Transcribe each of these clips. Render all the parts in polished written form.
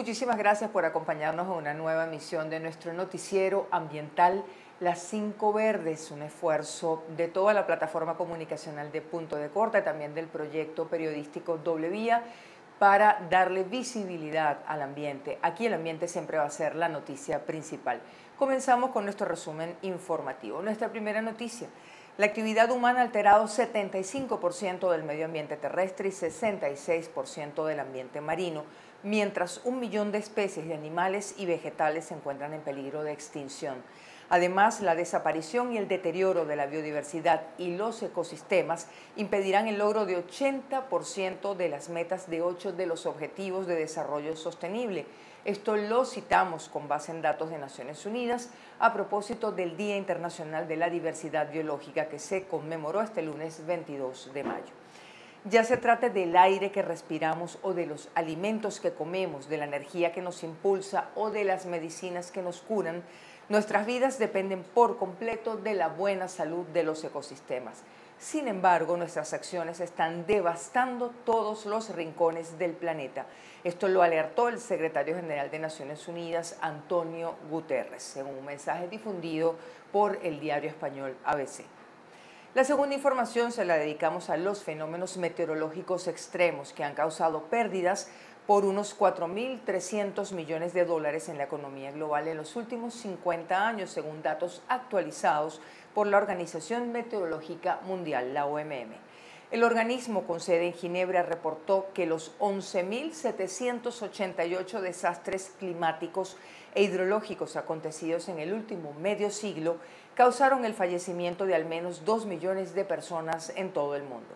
Muchísimas gracias por acompañarnos en una nueva emisión de nuestro noticiero ambiental Las 5 Verdes, un esfuerzo de toda la plataforma comunicacional de Punto de Corte, también del proyecto periodístico Doble Vía, para darle visibilidad al ambiente. Aquí el ambiente siempre va a ser la noticia principal. Comenzamos con nuestro resumen informativo. Nuestra primera noticia: la actividad humana ha alterado 75% del medio ambiente terrestre y 66% del ambiente marino, mientras 1 millón de especies de animales y vegetales se encuentran en peligro de extinción. Además, la desaparición y el deterioro de la biodiversidad y los ecosistemas impedirán el logro de 80% de las metas de 8 de los Objetivos de Desarrollo Sostenible. Esto lo citamos con base en datos de Naciones Unidas a propósito del Día Internacional de la Diversidad Biológica que se conmemoró este lunes 22 de mayo. Ya se trate del aire que respiramos o de los alimentos que comemos, de la energía que nos impulsa o de las medicinas que nos curan, nuestras vidas dependen por completo de la buena salud de los ecosistemas. Sin embargo, nuestras acciones están devastando todos los rincones del planeta. Esto lo alertó el secretario general de Naciones Unidas, Antonio Guterres, en un mensaje difundido por el diario español ABC. La segunda información se la dedicamos a los fenómenos meteorológicos extremos que han causado pérdidas por unos 4.300 millones de dólares en la economía global en los últimos 50 años, según datos actualizados por la Organización Meteorológica Mundial, la OMM. El organismo con sede en Ginebra reportó que los 11.788 desastres climáticos e hidrológicos acontecidos en el último medio siglo causaron el fallecimiento de al menos 2 millones de personas en todo el mundo.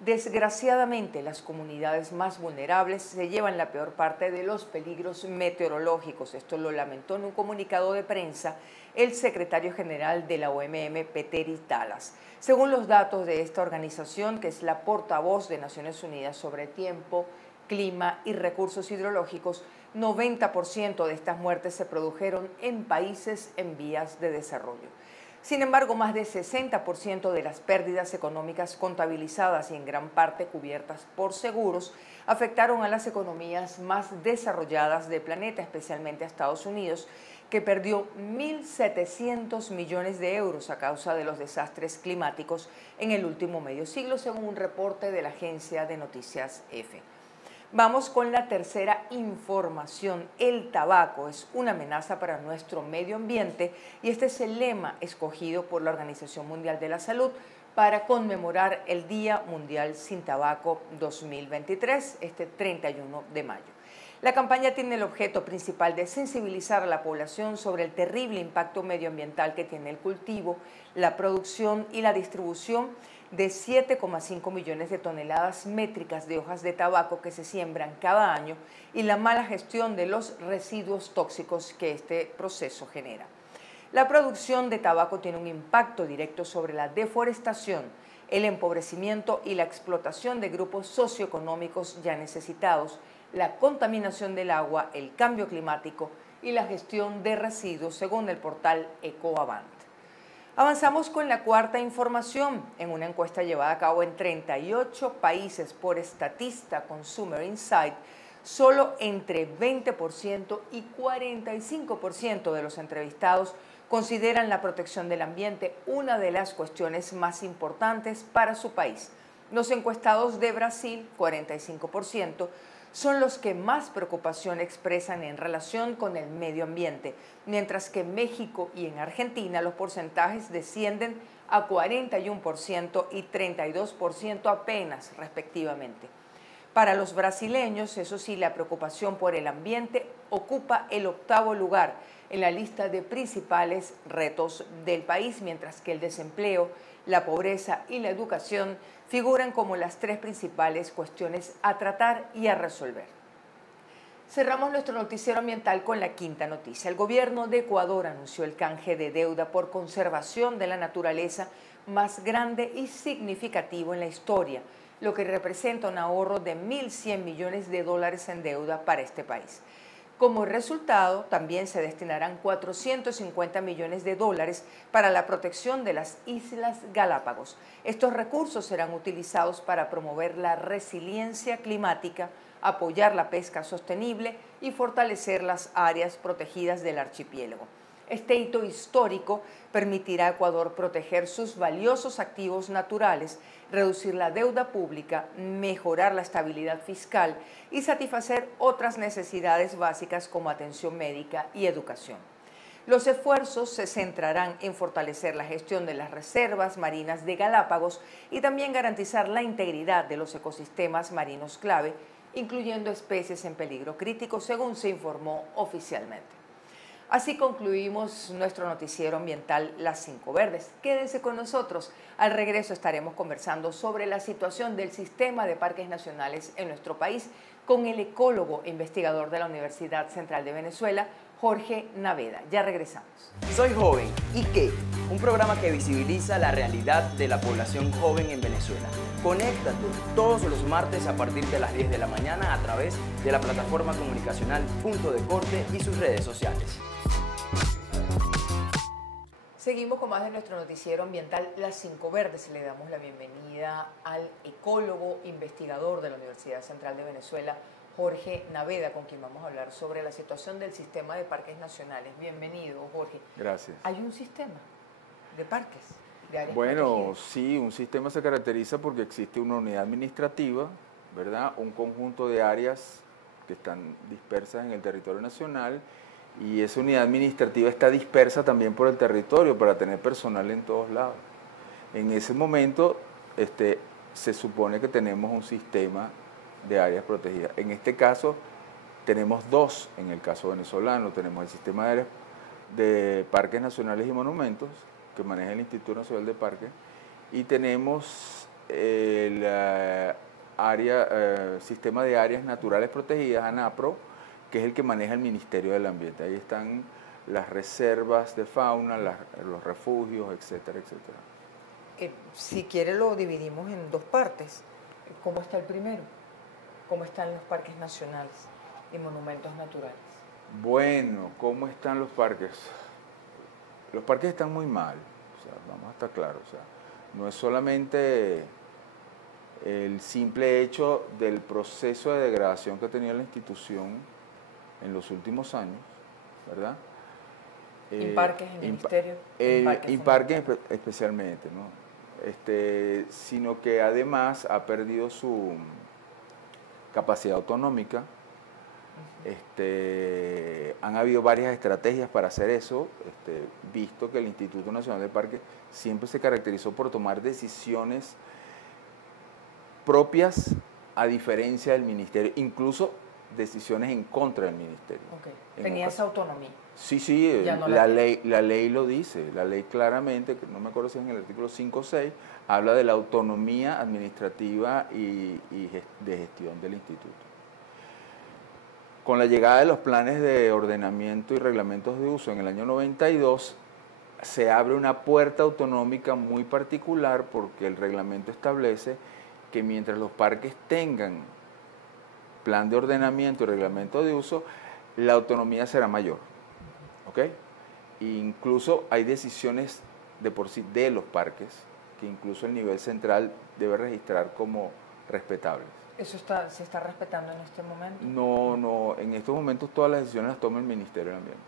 Desgraciadamente, las comunidades más vulnerables se llevan la peor parte de los peligros meteorológicos. Esto lo lamentó en un comunicado de prensa el secretario general de la OMM, Petteri Talas. Según los datos de esta organización, que es la portavoz de Naciones Unidas sobre tiempo, clima y recursos hidrológicos, 90% de estas muertes se produjeron en países en vías de desarrollo. Sin embargo, más del 60% de las pérdidas económicas contabilizadas y en gran parte cubiertas por seguros afectaron a las economías más desarrolladas del planeta, especialmente a Estados Unidos, que perdió 1.700 millones de euros a causa de los desastres climáticos en el último medio siglo, según un reporte de la agencia de noticias EFE. Vamos con la tercera información. El tabaco es una amenaza para nuestro medio ambiente y este es el lema escogido por la Organización Mundial de la Salud para conmemorar el Día Mundial Sin Tabaco 2023, este 31 de mayo. La campaña tiene el objeto principal de sensibilizar a la población sobre el terrible impacto medioambiental que tiene el cultivo, la producción y la distribución de 7,5 millones de toneladas métricas de hojas de tabaco que se siembran cada año y la mala gestión de los residuos tóxicos que este proceso genera. La producción de tabaco tiene un impacto directo sobre la deforestación, el empobrecimiento y la explotación de grupos socioeconómicos ya necesitados, la contaminación del agua, el cambio climático y la gestión de residuos, según el portal EcoAvant. Avanzamos con la cuarta información. En una encuesta llevada a cabo en 38 países por Statista Consumer Insight, solo entre 20% y 45% de los entrevistados consideran la protección del ambiente una de las cuestiones más importantes para su país. Los encuestados de Brasil, 45%, son los que más preocupación expresan en relación con el medio ambiente, mientras que en México y en Argentina los porcentajes descienden a 41% y 32% apenas, respectivamente. Para los brasileños, eso sí, la preocupación por el ambiente ocupa el 8º lugar en la lista de principales retos del país, mientras que el desempleo, la pobreza y la educación figuran como las 3 principales cuestiones a tratar y a resolver. Cerramos nuestro noticiero ambiental con la quinta noticia. El gobierno de Ecuador anunció el canje de deuda por conservación de la naturaleza más grande y significativo en la historia, lo que representa un ahorro de 1.100 millones de dólares en deuda para este país. Como resultado, también se destinarán 450 millones de dólares para la protección de las Islas Galápagos. Estos recursos serán utilizados para promover la resiliencia climática, apoyar la pesca sostenible y fortalecer las áreas protegidas del archipiélago. Este hito histórico permitirá a Ecuador proteger sus valiosos activos naturales, reducir la deuda pública, mejorar la estabilidad fiscal y satisfacer otras necesidades básicas como atención médica y educación. Los esfuerzos se centrarán en fortalecer la gestión de las reservas marinas de Galápagos y también garantizar la integridad de los ecosistemas marinos clave, incluyendo especies en peligro crítico, según se informó oficialmente. Así concluimos nuestro noticiero ambiental Las 5 Verdes. Quédense con nosotros. Al regreso estaremos conversando sobre la situación del sistema de parques nacionales en nuestro país con el ecólogo e investigador de la Universidad Central de Venezuela, Jorge Naveda. Ya regresamos. Soy Joven, ¿y qué? Un programa que visibiliza la realidad de la población joven en Venezuela. Conéctate todos los martes a partir de las 10 de la mañana a través de la plataforma comunicacional Punto de Corte y sus redes sociales. Seguimos con más de nuestro noticiero ambiental Las 5 Verdes. Le damos la bienvenida al ecólogo investigador de la Universidad Central de Venezuela, Jorge Naveda, con quien vamos a hablar sobre la situación del sistema de parques nacionales. Bienvenido, Jorge. Gracias. ¿Hay un sistema de parques, de áreas Bueno, protegidas? sí, un sistema se caracteriza porque existe una unidad administrativa, ¿verdad? Un conjunto de áreas que están dispersas en el territorio nacional y esa unidad administrativa está dispersa también por el territorio para tener personal en todos lados. En ese momento se supone que tenemos un sistema de áreas protegidas. En este caso tenemos dos, en el caso venezolano tenemos el sistema de áreas de parques nacionales y monumentos que maneja el Instituto Nacional de Parques y tenemos el sistema de áreas naturales protegidas, ANAPRO, que es el que maneja el Ministerio del Ambiente. Ahí están las reservas de fauna, los refugios, etcétera, etcétera. Si quiere lo dividimos en dos partes. ¿Cómo está el primero? ¿Cómo están los parques nacionales y monumentos naturales? Bueno, ¿cómo están los parques? Los parques están muy mal, o sea, vamos a estar claros. O sea, no es solamente el simple hecho del proceso de degradación que ha tenido la institución en los últimos años, ¿verdad? Parques en el Ministerio. Parques especialmente, ¿no? Sino que además ha perdido su capacidad autonómica. Han habido varias estrategias para hacer eso, visto que el Instituto Nacional de Parques siempre se caracterizó por tomar decisiones propias a diferencia del Ministerio, incluso decisiones en contra del Ministerio. Okay. Tenía esa autonomía. Sí, no la ley lo dice, la ley claramente, que no me acuerdo si es en el artículo 5 o 6, habla de la autonomía administrativa y de gestión del instituto. Con la llegada de los planes de ordenamiento y reglamentos de uso en el año 92, se abre una puerta autonómica muy particular porque el reglamento establece que mientras los parques tengan plan de ordenamiento y reglamento de uso, la autonomía será mayor. ¿Ok? E incluso hay decisiones de por sí de los parques que incluso el nivel central debe registrar como respetables. ¿Eso se está respetando en este momento? No, en estos momentos todas las decisiones las toma el Ministerio del Ambiente.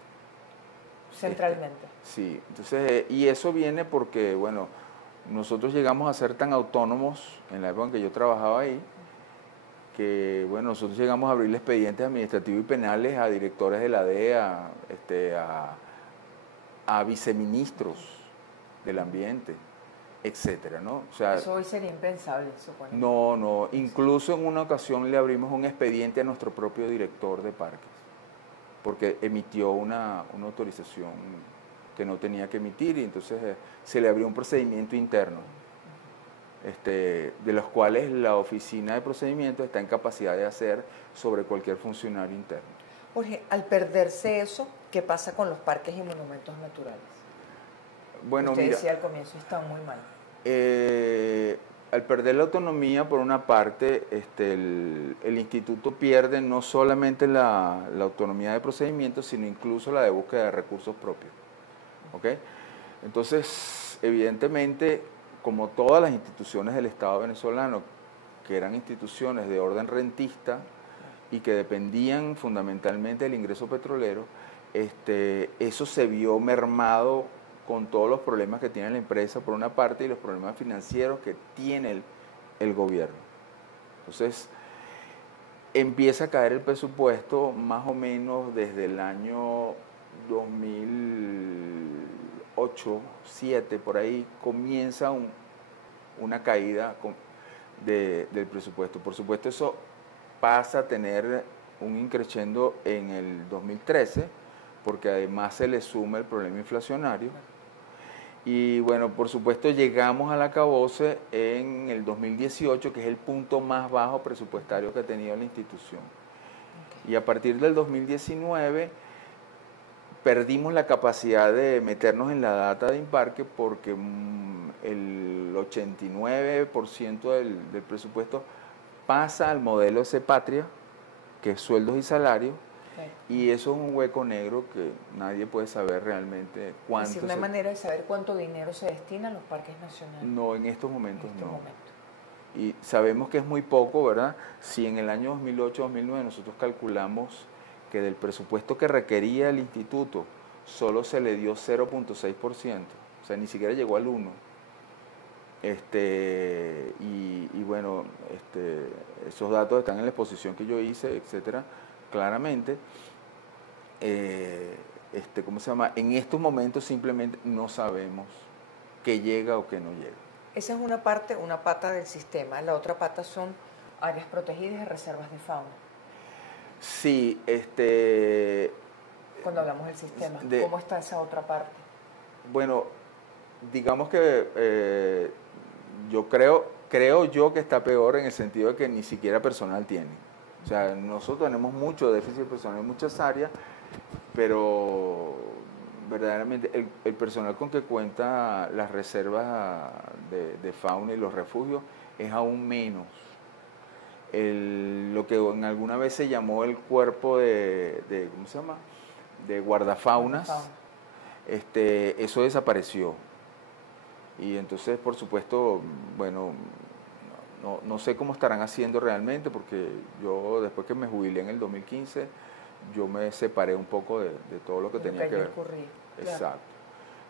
Centralmente. Sí, entonces, y eso viene porque, bueno, nosotros llegamos a ser tan autónomos en la época en que yo trabajaba ahí, que, bueno, nosotros llegamos a abrirle expedientes administrativos y penales a directores de la DEA, a viceministros del ambiente, etcétera, ¿no? O sea, eso hoy sería impensable, supongo. No, incluso en una ocasión le abrimos un expediente a nuestro propio director de parques, porque emitió una autorización que no tenía que emitir y entonces se le abrió un procedimiento interno, de los cuales la oficina de procedimientos está en capacidad de hacer sobre cualquier funcionario interno. Jorge, al perderse eso, ¿qué pasa con los parques y monumentos naturales? Bueno, usted mira, decía al comienzo, están muy mal. Al perder la autonomía, por una parte, el instituto pierde no solamente la autonomía de procedimientos, sino incluso la de búsqueda de recursos propios. ¿Okay? Entonces, evidentemente, como todas las instituciones del Estado venezolano, que eran instituciones de orden rentista, y que dependían fundamentalmente del ingreso petrolero, eso se vio mermado con todos los problemas que tiene la empresa por una parte y los problemas financieros que tiene el gobierno. Entonces, empieza a caer el presupuesto más o menos desde el año 2008, 2007, por ahí comienza una caída del presupuesto. Por supuesto, eso pasa a tener un increciendo en el 2013, porque además se le suma el problema inflacionario. Y bueno, por supuesto llegamos al acabose en el 2018, que es el punto más bajo presupuestario que ha tenido la institución. Okay. Y a partir del 2019 perdimos la capacidad de meternos en la data de Imparque porque el 89% del presupuesto pasa al modelo Cepatria, que es sueldos y salarios, y eso es un hueco negro que nadie puede saber realmente cuánto. Es decir, no hay manera de saber cuánto dinero se destina a los parques nacionales. No, en estos momentos no. Y sabemos que es muy poco, ¿verdad? Si en el año 2008-2009 nosotros calculamos que del presupuesto que requería el instituto solo se le dio 0.6%, o sea, ni siquiera llegó al 1%. Y bueno, esos datos están en la exposición que yo hice, etcétera, claramente. ¿Cómo se llama? En estos momentos simplemente no sabemos qué llega o qué no llega. Esa es una parte, una pata del sistema. La otra pata son áreas protegidas y reservas de fauna. Sí, cuando hablamos del sistema, ¿cómo está esa otra parte? Bueno, digamos que yo creo yo que está peor en el sentido de que ni siquiera personal tiene. O sea, nosotros tenemos mucho déficit personal en muchas áreas, pero verdaderamente el personal con que cuenta las reservas de fauna y los refugios es aún menos. Lo que en alguna vez se llamó el cuerpo de ¿cómo se llama? De guardafaunas, eso desapareció. Y entonces, por supuesto, bueno, no sé cómo estarán haciendo realmente, porque yo después que me jubilé en el 2015, yo me separé un poco de todo lo que tenía que ver. Exacto.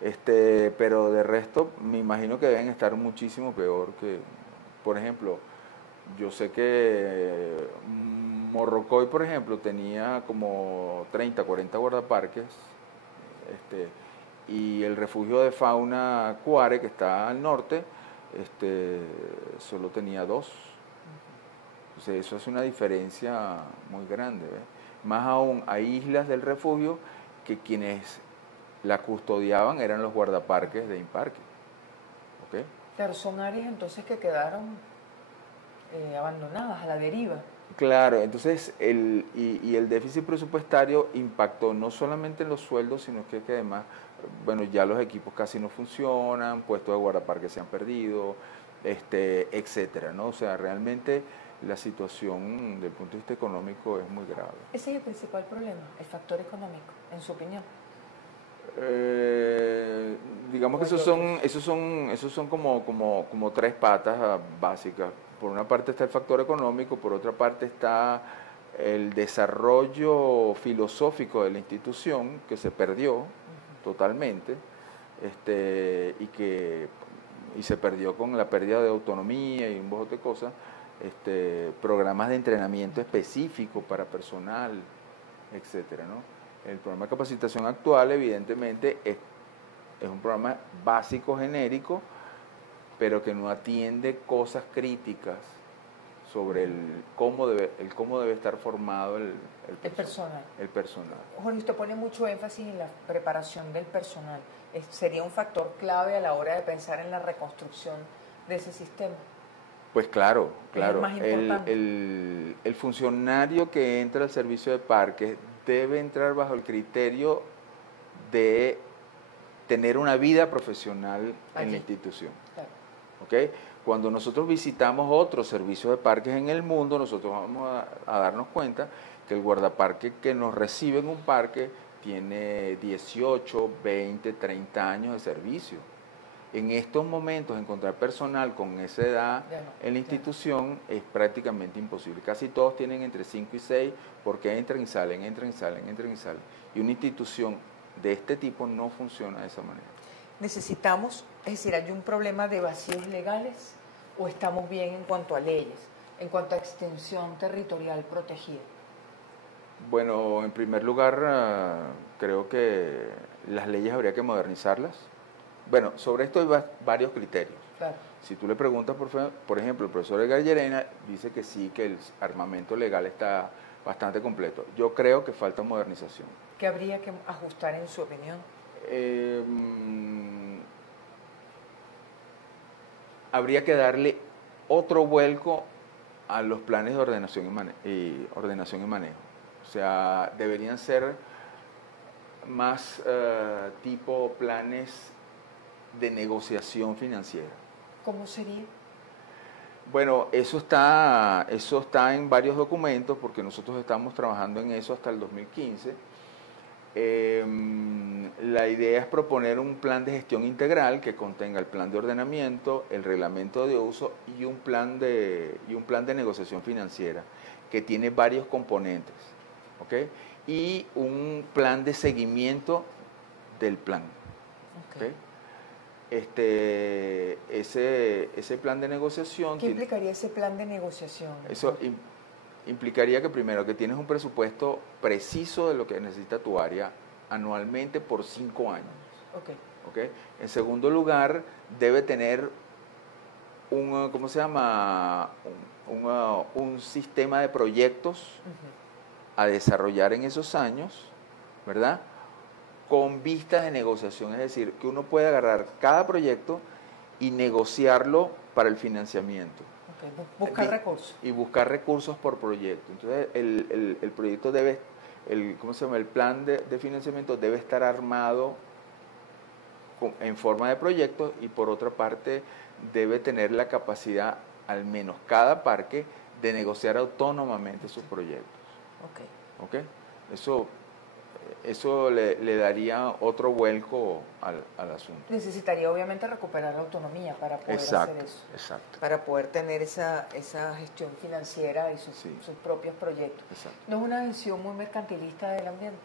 Claro. Pero de resto, me imagino que deben estar muchísimo peor que, por ejemplo, yo sé que Morrocoy, por ejemplo, tenía como 30, 40 guardaparques, y el refugio de fauna Cuare, que está al norte, solo tenía 2. Entonces eso es una diferencia muy grande, ¿ves? Más aún, hay islas del refugio que quienes la custodiaban eran los guardaparques de Imparque. ¿Okay? Claro, son áreas entonces que quedaron abandonadas a la deriva. Claro, entonces el déficit presupuestario impactó no solamente en los sueldos, sino que además, bueno, ya los equipos casi no funcionan, puestos de guardaparques se han perdido, etcétera, ¿no? O sea, realmente la situación desde el punto de vista económico es muy grave. ¿Ese es el principal problema, el factor económico, en su opinión? Digamos que esos son como 3 patas básicas. Por una parte está el factor económico, por otra parte está el desarrollo filosófico de la institución, que se perdió totalmente, y se perdió con la pérdida de autonomía y un montón de cosas, programas de entrenamiento específico para personal, etcétera, ¿no? El programa de capacitación actual, evidentemente, es un programa básico, genérico, pero que no atiende cosas críticas sobre el cómo debe estar formado el personal. Jorge, usted pone mucho énfasis en la preparación del personal. ¿Sería un factor clave a la hora de pensar en la reconstrucción de ese sistema? Pues claro. ¿Es el más importante? El funcionario que entra al servicio de parques debe entrar bajo el criterio de tener una vida profesional en la institución. Claro. ¿Okay? Cuando nosotros visitamos otros servicios de parques en el mundo, nosotros vamos a darnos cuenta que el guardaparque que nos recibe en un parque tiene 18, 20, 30 años de servicio. En estos momentos encontrar personal con esa edad en la institución es prácticamente imposible. Casi todos tienen entre 5 y 6 porque entran y salen, entran y salen, entran y salen. Y una institución de este tipo no funciona de esa manera. Necesitamos, es decir, ¿hay un problema de vacíos legales o estamos bien en cuanto a leyes, en cuanto a extensión territorial protegida? Bueno, en primer lugar, creo que las leyes habría que modernizarlas. Bueno, sobre esto hay varios criterios. Claro. Si tú le preguntas, por ejemplo, el profesor Edgar Llerena dice que sí, que el armamento legal está bastante completo. Yo creo que falta modernización. ¿Qué habría que ajustar en su opinión? Habría que darle otro vuelco a los planes de ordenación y manejo. O sea, deberían ser más tipo planes de negociación financiera. ¿Cómo sería? Bueno, eso está en varios documentos porque nosotros estamos trabajando en eso hasta el 2015. La idea es proponer un plan de gestión integral que contenga el plan de ordenamiento, el reglamento de uso y un plan de negociación financiera que tiene varios componentes, ¿ok? Y un plan de seguimiento del plan, ¿ok? Ese plan de negociación... ¿Qué implicaría ese plan de negociación? Eso implicaría que primero que tienes un presupuesto preciso de lo que necesita tu área anualmente por 5 años. ¿Okay? En segundo lugar, debe tener un, ¿cómo se llama? Un sistema de proyectos a desarrollar en esos años, ¿verdad? Con vistas de negociación, es decir, que uno puede agarrar cada proyecto y negociarlo para el financiamiento. Buscar recursos. Y buscar recursos por proyecto. Entonces, el proyecto debe, ¿cómo se llama? El plan de financiamiento debe estar armado en forma de proyecto y por otra parte debe tener la capacidad, al menos cada parque, de negociar autónomamente sus proyectos. ¿Ok? Eso le daría otro vuelco al asunto. Necesitaría obviamente recuperar la autonomía para poder hacer eso. Exacto. Para poder tener esa gestión financiera y sus propios proyectos. Exacto. ¿No es una visión muy mercantilista del ambiente?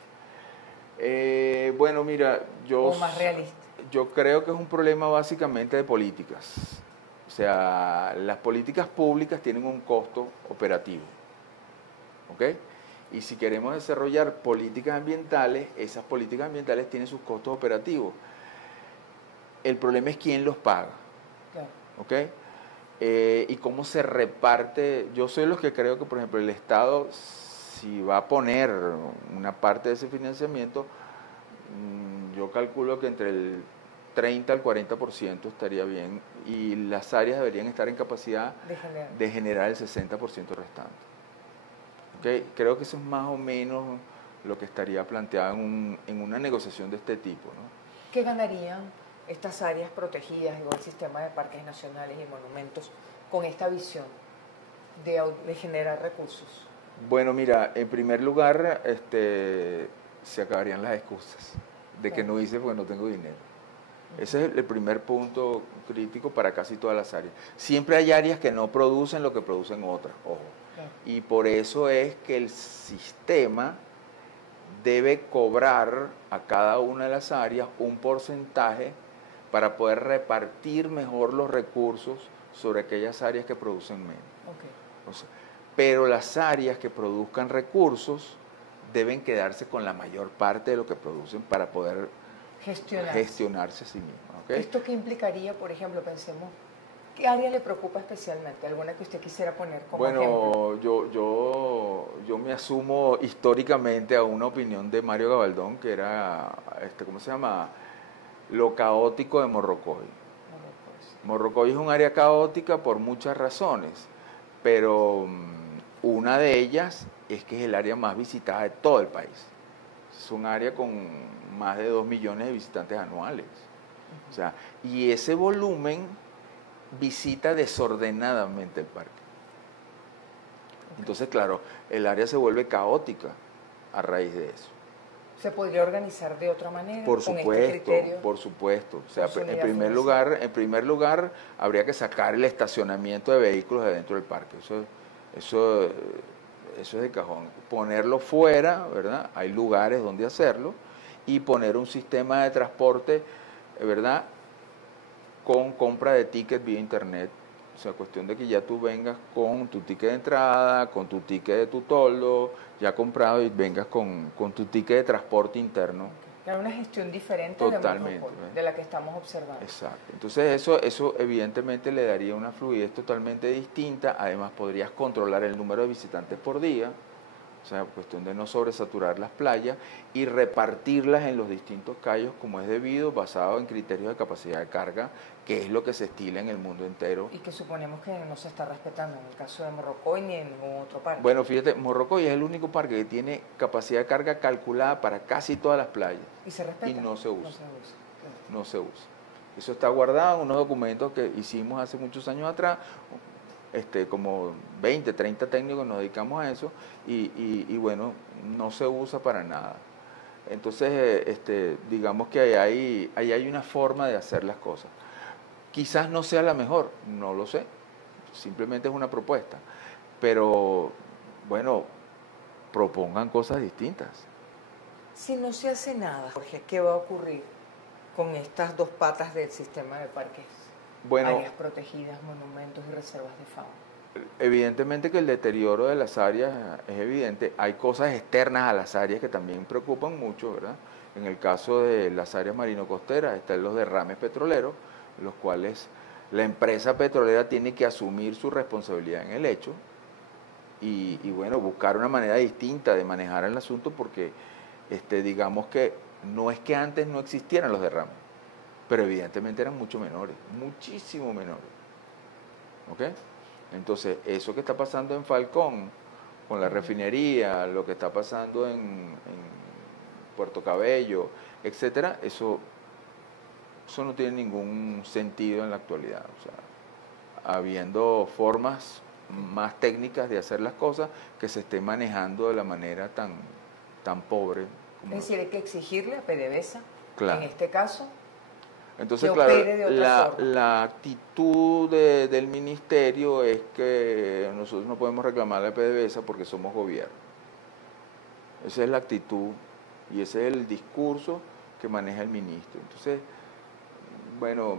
Bueno, mira, ¿O más realista? Yo creo que es un problema básicamente de políticas. O sea, las políticas públicas tienen un costo operativo. ¿Ok? Y si queremos desarrollar políticas ambientales, esas políticas ambientales tienen sus costos operativos. El problema es quién los paga. Claro. ¿Ok? Y cómo se reparte. Yo soy los que creo que, por ejemplo, el Estado, si va a poner una parte de ese financiamiento, yo calculo que entre el 30 al 40% estaría bien y las áreas deberían estar en capacidad de generar el 60% restante. Okay, creo que eso es más o menos lo que estaría planteado en una negociación de este tipo, ¿no? ¿Qué ganarían estas áreas protegidas y el sistema de parques nacionales y monumentos con esta visión de generar recursos? Bueno, mira, en primer lugar, se acabarían las excusas de que no hice porque no tengo dinero. Ese es el primer punto crítico para casi todas las áreas. Siempre hay áreas que no producen lo que producen otras, ojo. Y por eso es que el sistema debe cobrar a cada una de las áreas un porcentaje para poder repartir mejor los recursos sobre aquellas áreas que producen menos. O sea, pero las áreas que produzcan recursos deben quedarse con la mayor parte de lo que producen para poder gestionarse a sí mismas. ¿Okay? ¿Esto qué implicaría, por ejemplo, pensemos, qué área le preocupa especialmente? ¿Alguna que usted quisiera poner como ejemplo? Yo me asumo históricamente a una opinión de Mario Gabaldón, que era, ¿cómo se llama? Lo caótico de Morrocoy. Morrocoy es un área caótica por muchas razones, pero una de ellas es que es el área más visitada de todo el país. Es un área con más de 2 millones de visitantes anuales. O sea, y ese volumen visita desordenadamente el parque. Entonces, claro, el área se vuelve caótica a raíz de eso. ¿Se podría organizar de otra manera? Por con supuesto, este criterio? por supuesto. O sea, Con su en unidad primer lugar, habría que sacar el estacionamiento de vehículos de dentro del parque. Eso es de cajón. Ponerlo fuera, ¿verdad? Hay lugares donde hacerlo, y poner un sistema de transporte, ¿verdad?, con compra de tickets vía internet. O sea, cuestión de que ya tú vengas con tu ticket de entrada, con tu ticket de tu toldo ya comprado, y vengas con tu ticket de transporte interno. Era una gestión diferente Totalmente, de la que estamos observando. Exacto. Entonces eso evidentemente le daría una fluidez totalmente distinta. Además podrías controlar el número de visitantes por día, o sea, cuestión de no sobresaturar las playas y repartirlas en los distintos cayos como es debido, basado en criterios de capacidad de carga, que es lo que se estila en el mundo entero. Y que suponemos que no se está respetando en el caso de Morrocoy ni en ningún otro parque. Bueno, fíjate, Morrocoy es el único parque que tiene capacidad de carga calculada para casi todas las playas. ¿Y se respeta? Y no se usa. No se usa. Claro. No se usa. Eso está guardado en unos documentos que hicimos hace muchos años atrás, como 20, 30 técnicos nos dedicamos a eso, y bueno, no se usa para nada. Entonces, digamos que ahí hay una forma de hacer las cosas. Quizás no sea la mejor, no lo sé, simplemente es una propuesta, pero bueno, propongan cosas distintas. Si no se hace nada, Jorge, ¿qué va a ocurrir con estas dos patas del sistema de parques? Bueno, áreas protegidas, monumentos y reservas de fauna. Evidentemente que el deterioro de las áreas es evidente. Hay cosas externas a las áreas que también preocupan mucho, ¿verdad? En el caso de las áreas marino-costeras están los derrames petroleros, los cuales la empresa petrolera tiene que asumir su responsabilidad en el hecho y bueno, buscar una manera distinta de manejar el asunto, porque digamos que no es que antes no existieran los derrames, pero evidentemente eran mucho menores, muchísimo menores. ¿Ok? Entonces, eso que está pasando en Falcón, con la refinería, lo que está pasando en Puerto Cabello, etcétera, eso no tiene ningún sentido en la actualidad. O sea, habiendo formas más técnicas de hacer las cosas, que se esté manejando de la manera tan pobre. Es decir, hay que exigirle a PDVSA, claro, en este caso, entonces, que claro, opere de otra forma. la actitud del ministerio es que nosotros no podemos reclamarle a PDVSA porque somos gobierno. Esa es la actitud y ese es el discurso que maneja el ministro. Entonces, bueno, o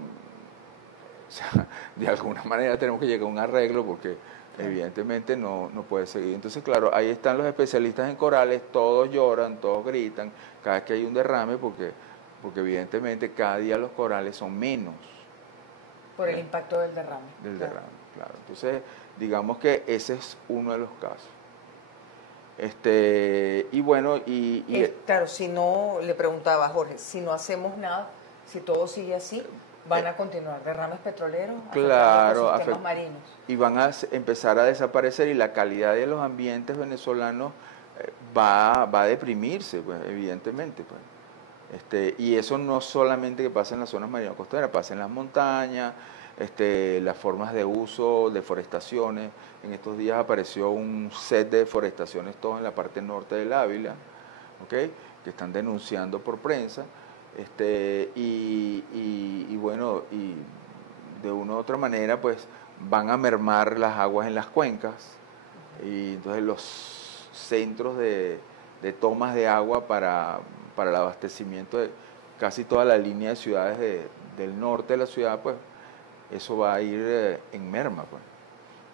sea, de alguna manera tenemos que llegar a un arreglo, porque evidentemente no puede seguir. Entonces, claro, ahí están los especialistas en corales, todos lloran, todos gritan cada vez que hay un derrame, porque evidentemente cada día los corales son menos. Por el impacto del derrame. Del derrame, claro. Entonces, digamos que ese es uno de los casos. Y bueno, claro, si no, le preguntaba a Jorge, si no hacemos nada, si todo sigue así, ¿van a continuar derrames petroleros? Claro, los sistemas marinos. Y van a empezar a desaparecer, y la calidad de los ambientes venezolanos va a deprimirse, pues, evidentemente, pues. Y eso no solamente que pasa en las zonas marino-costeras, pasa en las montañas, las formas de uso, deforestaciones. En estos días apareció un set de deforestaciones, todo en la parte norte del Ávila, ¿okay?, que están denunciando por prensa, y bueno, y de una u otra manera pues van a mermar las aguas en las cuencas, y entonces los centros de tomas de agua para el abastecimiento de casi toda la línea de ciudades del norte de la ciudad, pues eso va a ir en merma, pues.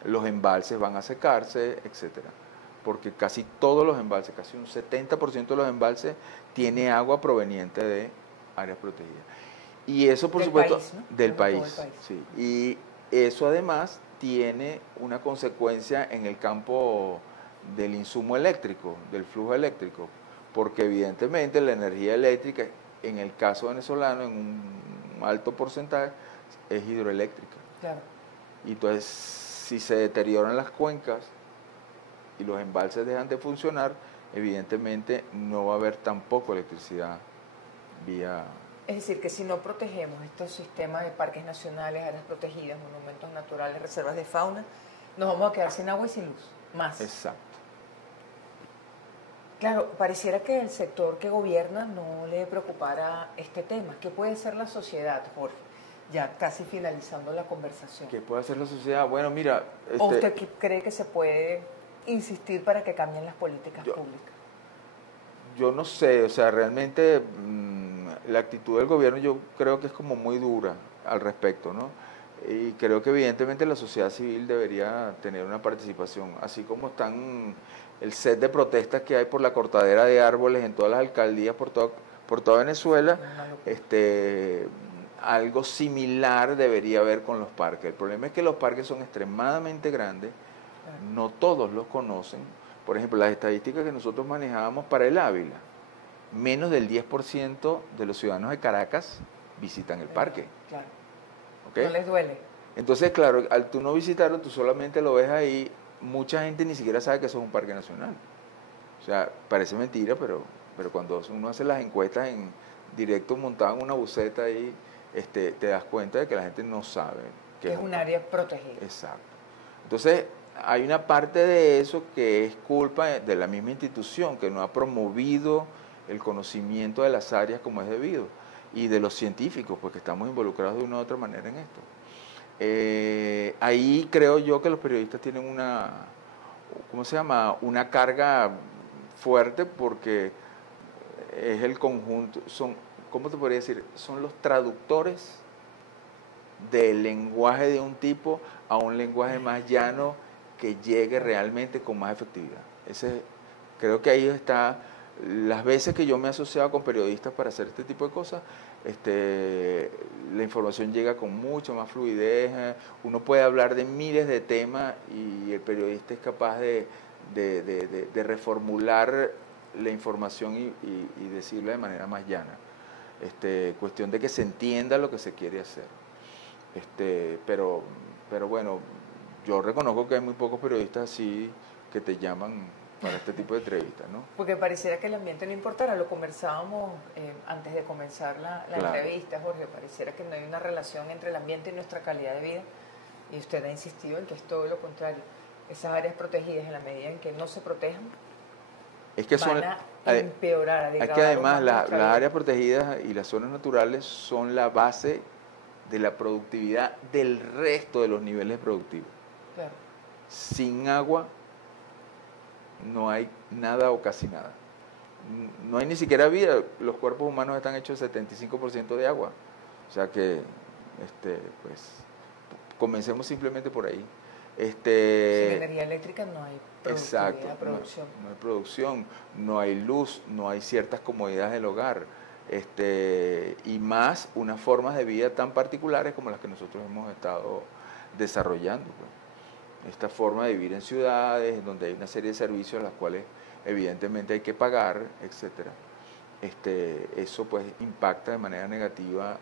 Los embalses van a secarse, etcétera, porque casi todos los embalses, casi un 70% de los embalses tiene agua proveniente de áreas protegidas. Y eso, por supuesto, país, ¿no? del país, sí. Y eso además tiene una consecuencia en el campo del insumo eléctrico, del flujo eléctrico, porque evidentemente la energía eléctrica, en el caso venezolano, en un alto porcentaje, es hidroeléctrica. Claro. Y entonces, si se deterioran las cuencas y los embalses dejan de funcionar, evidentemente no va a haber tampoco electricidad vía... Es decir, que si no protegemos estos sistemas de parques nacionales, áreas protegidas, monumentos naturales, reservas de fauna, nos vamos a quedar sin agua y sin luz. Más. Exacto. Claro, pareciera que el sector que gobierna no le preocupara este tema. ¿Qué puede ser la sociedad, Jorge? Ya casi finalizando la conversación. ¿Qué puede hacer la sociedad? Bueno, mira... ¿O usted cree que se puede insistir para que cambien las políticas públicas? Yo no sé, o sea, realmente la actitud del gobierno yo creo que es como muy dura al respecto, ¿no? Y creo que evidentemente la sociedad civil debería tener una participación, así como están el set de protestas que hay por la cortadera de árboles en todas las alcaldías por toda Venezuela, algo similar debería haber con los parques. El problema es que los parques son extremadamente grandes, no todos los conocen. Por ejemplo, las estadísticas que nosotros manejábamos para el Ávila, menos del 10% de los ciudadanos de Caracas visitan el parque. Claro. ¿Okay? No les duele. Entonces, claro, al tú no visitarlo, tú solamente lo ves ahí, mucha gente ni siquiera sabe que eso es un parque nacional. O sea, parece mentira, pero cuando uno hace las encuestas en directo montado en una buseta ahí, te das cuenta de que la gente no sabe que es un área protegida. Exacto. Entonces, hay una parte de eso que es culpa de la misma institución, que no ha promovido el conocimiento de las áreas como es debido, y de los científicos, porque estamos involucrados de una u otra manera en esto. Ahí creo yo que los periodistas tienen una carga fuerte, porque es el conjunto, ¿cómo te podría decir? Son los traductores del lenguaje de un tipo a un lenguaje más llano que llegue realmente con más efectividad. Creo que ahí está, las veces que yo me he asociado con periodistas para hacer este tipo de cosas, la información llega con mucha más fluidez, uno puede hablar de miles de temas y el periodista es capaz de reformular la información y decirla de manera más llana. Cuestión de que se entienda lo que se quiere hacer. Pero bueno, yo reconozco que hay muy pocos periodistas así que te llaman para este tipo de entrevistas, ¿no? Porque pareciera que el ambiente no importara, lo conversábamos antes de comenzar la entrevista, Jorge, pareciera que no hay una relación entre el ambiente y nuestra calidad de vida, y usted ha insistido en que es todo lo contrario. Esas áreas protegidas, en la medida en que no se protejan, van a empeorar, a degradar. Es que además las áreas protegidas y las zonas naturales son la base de la productividad del resto de los niveles productivos. Claro. Sin agua no hay nada o casi nada. No hay ni siquiera vida. Los cuerpos humanos están hechos de 75% de agua. O sea que, pues, comencemos simplemente por ahí. Sin energía eléctrica no hay producción. No hay producción, no hay luz, no hay ciertas comodidades del hogar. Y más unas formas de vida tan particulares como las que nosotros hemos estado desarrollando, pues. Esta forma de vivir en ciudades, donde hay una serie de servicios a las cuales evidentemente hay que pagar, etcétera. Eso pues impacta de manera negativa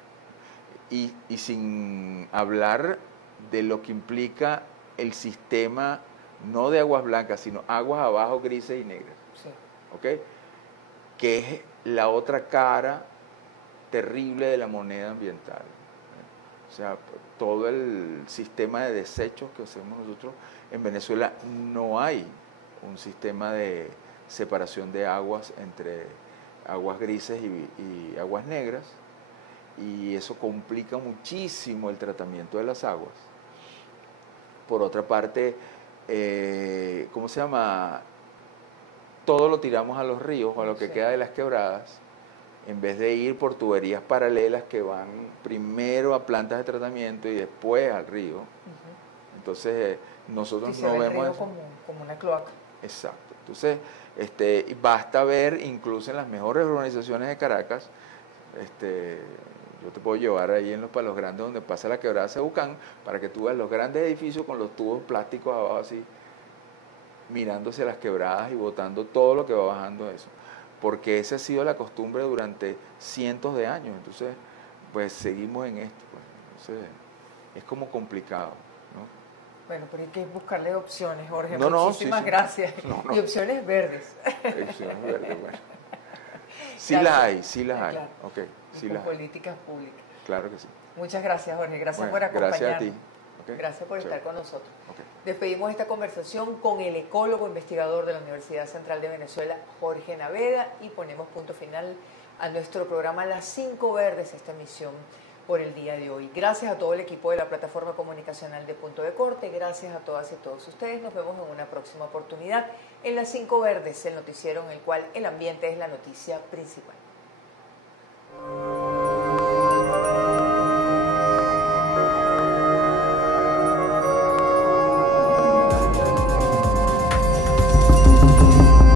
y sin hablar de lo que implica el sistema, no de aguas blancas, sino aguas abajo grises y negras. Sí. ¿Ok? Que es la otra cara terrible de la moneda ambiental. O sea, todo el sistema de desechos que hacemos nosotros en Venezuela, no hay un sistema de separación de aguas entre aguas grises y aguas negras, y eso complica muchísimo el tratamiento de las aguas. Por otra parte, todo lo tiramos a los ríos o a lo que queda de las quebradas, en vez de ir por tuberías paralelas que van primero a plantas de tratamiento y después al río. Entonces, nosotros no vemos eso como una cloaca. Exacto. Entonces, basta ver, incluso en las mejores urbanizaciones de Caracas, yo te puedo llevar ahí en los Palos Grandes, donde pasa la quebrada Cebucán, para que tú veas los grandes edificios con los tubos plásticos abajo así, mirándose las quebradas y botando todo lo que va bajando eso. Porque esa ha sido la costumbre durante cientos de años. Entonces, pues seguimos en esto. Pues. Entonces, es como complicado, ¿no? Bueno, pero hay que buscarle opciones, Jorge. Muchísimas gracias. Y opciones verdes. Opciones verdes, bueno. Sí las hay. Claro. Okay, sí con las hay. Políticas públicas. Claro que sí. Muchas gracias, Jorge. Gracias por Gracias acompañarnos. a ti. Okay. Gracias por estar con nosotros. Okay. Despedimos esta conversación con el ecólogo investigador de la Universidad Central de Venezuela, Jorge Naveda, y ponemos punto final a nuestro programa Las 5 Verdes, esta emisión por el día de hoy. Gracias a todo el equipo de la plataforma comunicacional de Punto de Corte, gracias a todas y todos ustedes. Nos vemos en una próxima oportunidad en Las 5 Verdes, el noticiero en el cual el ambiente es la noticia principal.